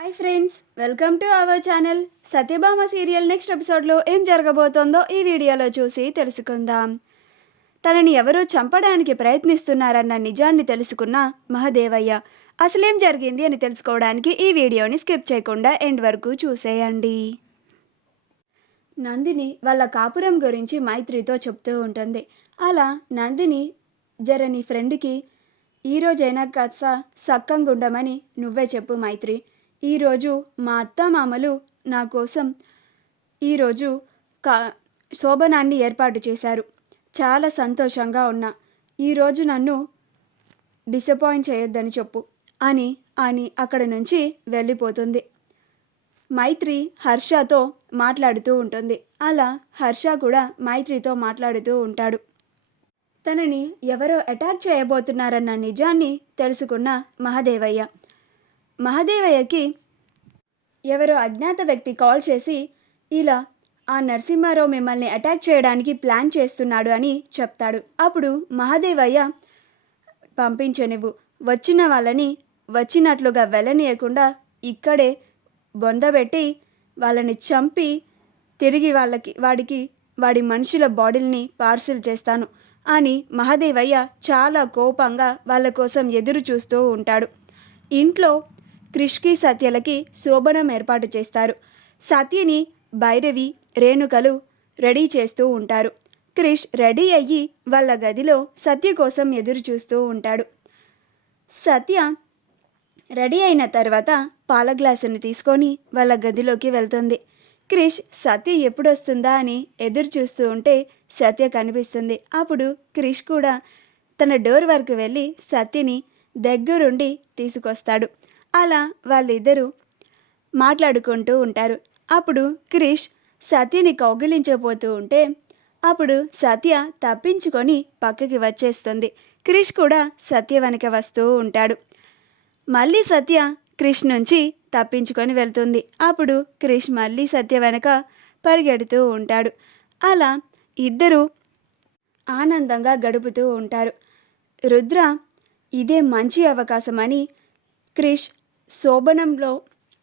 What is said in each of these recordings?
Hi friends, welcome to our channel. Satyabhama serial next ఎపిసోడ్లో ఏం జరగబోతోందో ఈ వీడియోలో చూసి తెలుసుకుందాం. తనని ఎవరో చంపడానికి ప్రయత్నిస్తున్నారన్న నిజాన్ని తెలుసుకున్న మహదేవయ్య అసలేం జరిగింది అని తెలుసుకోవడానికి ఈ వీడియోని స్కిప్ చేయకుండా ఎండ్ వరకు చూసేయండి. నందిని వాళ్ళ కాపురం గురించి మైత్రితో చెప్తూ ఉంటుంది. అలా నందిని నీ ఫ్రెండ్కి ఈరోజైనా కాస్త సక్కంగా ఉండమని నువ్వే చెప్పు మైత్రి. ఈరోజు మా అత్తమామలు నా కోసం ఈరోజు శోభనాన్ని ఏర్పాటు చేశారు. చాలా సంతోషంగా ఉన్నా. ఈరోజు నన్ను డిసప్పాయింట్ చేయొద్దని చెప్పు అని అని అక్కడి నుంచి వెళ్ళిపోతుంది. మైత్రి హర్షతో మాట్లాడుతూ ఉంటుంది. అలా హర్ష కూడా మైత్రితో మాట్లాడుతూ ఉంటాడు. తనని ఎవరో అటాక్ చేయబోతున్నారన్న నిజాన్ని తెలుసుకున్న మహదేవయ్యకి ఎవరో అజ్ఞాత వ్యక్తి కాల్ చేసి ఇలా ఆ నరసింహారావు మిమ్మల్ని అటాక్ చేయడానికి ప్లాన్ చేస్తున్నాడు అని చెప్తాడు. అప్పుడు మహదేవయ్య పంపించనివ్వు, వచ్చిన వాళ్ళని వచ్చినట్లుగా వెళ్ళనీయకుండా ఇక్కడే బొందబెట్టి వాళ్ళని చంపి తిరిగి వాడి మనుషుల బాడీల్ని పార్సిల్ చేస్తాను అని మహదేవయ్య చాలా కోపంగా వాళ్ళ కోసం ఎదురు చూస్తూ ఉంటాడు. ఇంట్లో క్రిష్కి సత్యలకి శోభనం ఏర్పాటు చేస్తారు. సత్యని భైరవి రేణుకలు రెడీ చేస్తూ ఉంటారు. క్రిష్ రెడీ అయ్యి వాళ్ళ గదిలో సత్య కోసం ఎదురు చూస్తూ ఉంటాడు. సత్య రెడీ అయిన తర్వాత పాల గ్లాసుని తీసుకొని వాళ్ళ గదిలోకి వెళ్తుంది. క్రిష్ సత్య ఎప్పుడొస్తుందా అని ఎదురు చూస్తూ ఉంటే సత్య కనిపిస్తుంది. అప్పుడు క్రిష్ కూడా తన డోర్ వరకు వెళ్ళి సత్యని దగ్గరుండి తీసుకొస్తాడు. అలా వాళ్ళిద్దరూ మాట్లాడుకుంటూ ఉంటారు. అప్పుడు క్రిష్ సత్యని కౌగిలించబోతూ ఉంటే అప్పుడు సత్య తప్పించుకొని పక్కకి వచ్చేస్తుంది. క్రిష్ కూడా సత్య వెనక వస్తూ ఉంటాడు. మళ్ళీ సత్య క్రిష్ నుంచి తప్పించుకొని వెళ్తుంది. అప్పుడు క్రిష్ మళ్ళీ సత్య వెనక పరిగెడుతూ ఉంటాడు. అలా ఇద్దరూ ఆనందంగా గడుపుతూ ఉంటారు. రుద్ర ఇదే మంచి అవకాశమని క్రిష్ శోభనంలో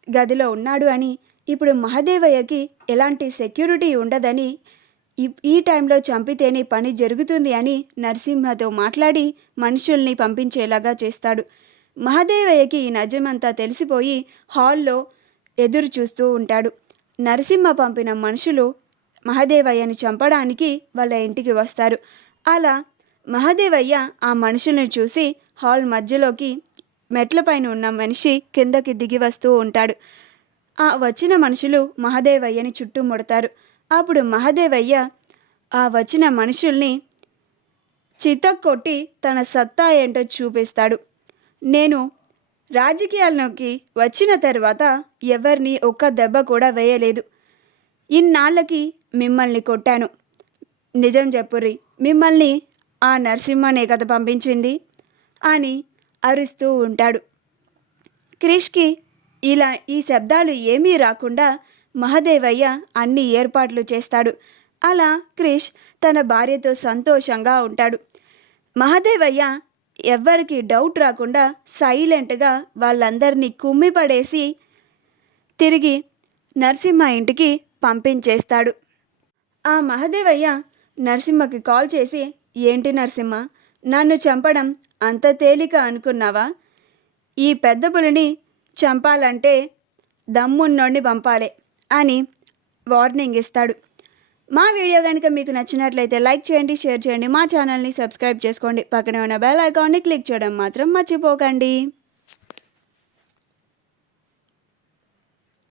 గదిలో ఉన్నాడు అని, ఇప్పుడు మహదేవయ్యకి ఎలాంటి సెక్యూరిటీ ఉండదని, ఈ టైంలో చంపితేనే పని జరుగుతుంది అని నరసింహతో మాట్లాడి మనుషుల్ని పంపించేలాగా చేస్తాడు. మహదేవయ్యకి ఈ నిజమంతా తెలిసిపోయి హాల్లో ఎదురు చూస్తూ ఉంటాడు. నరసింహ పంపిన మనుషులు మహదేవయ్యని చంపడానికి వాళ్ళ ఇంటికి వస్తారు. అలా మహదేవయ్య ఆ మనుషుల్ని చూసి హాల్ మధ్యలోకి మెట్లపైన ఉన్న మనిషి కిందకి దిగి వస్తూ ఉంటాడు. ఆ వచ్చిన మనుషులు మహదేవయ్యని చుట్టుముడతారు. అప్పుడు మహదేవయ్య ఆ వచ్చిన మనుషుల్ని చితక్కొట్టి తన సత్తా ఏంటో చూపిస్తాడు. నేను రాజకీయాల్లోకి వచ్చిన తర్వాత ఎవరిని ఒక్క దెబ్బ కూడా వేయలేదు. ఇన్నాళ్ళకి మిమ్మల్ని కొట్టాను. నిజం చెప్పుర్రి, మిమ్మల్ని ఆ నరసింహనే కథ పంపించింది అని అరుస్తూ ఉంటాడు. క్రిష్కి ఇలా ఈ శబ్దాలు ఏమీ రాకుండా మహదేవయ్య అన్ని ఏర్పాట్లు చేస్తాడు. అలా క్రిష్ తన భార్యతో సంతోషంగా ఉంటాడు. మహదేవయ్య ఎవ్వరికి డౌట్ రాకుండా సైలెంట్గా వాళ్ళందరినీ కుమ్మిపడేసి తిరిగి నరసింహ ఇంటికి పంపించేస్తాడు. ఆ మహదేవయ్య నరసింహకి కాల్ చేసి, ఏంటి నరసింహ, నన్ను చంపడం అంత తేలిక అనుకున్నావా? ఈ పెద్ద పులిని చంపాలంటే దమ్మున్నోడిని పంపాలి అని వార్నింగ్ ఇస్తాడు. మా వీడియో కనుక మీకు నచ్చినట్లయితే లైక్ చేయండి, షేర్ చేయండి, మా ఛానల్ని సబ్స్క్రైబ్ చేసుకోండి. పక్కనే ఉన్న బెల్ ఐకాన్ని క్లిక్ చేయడం మాత్రం మర్చిపోకండి.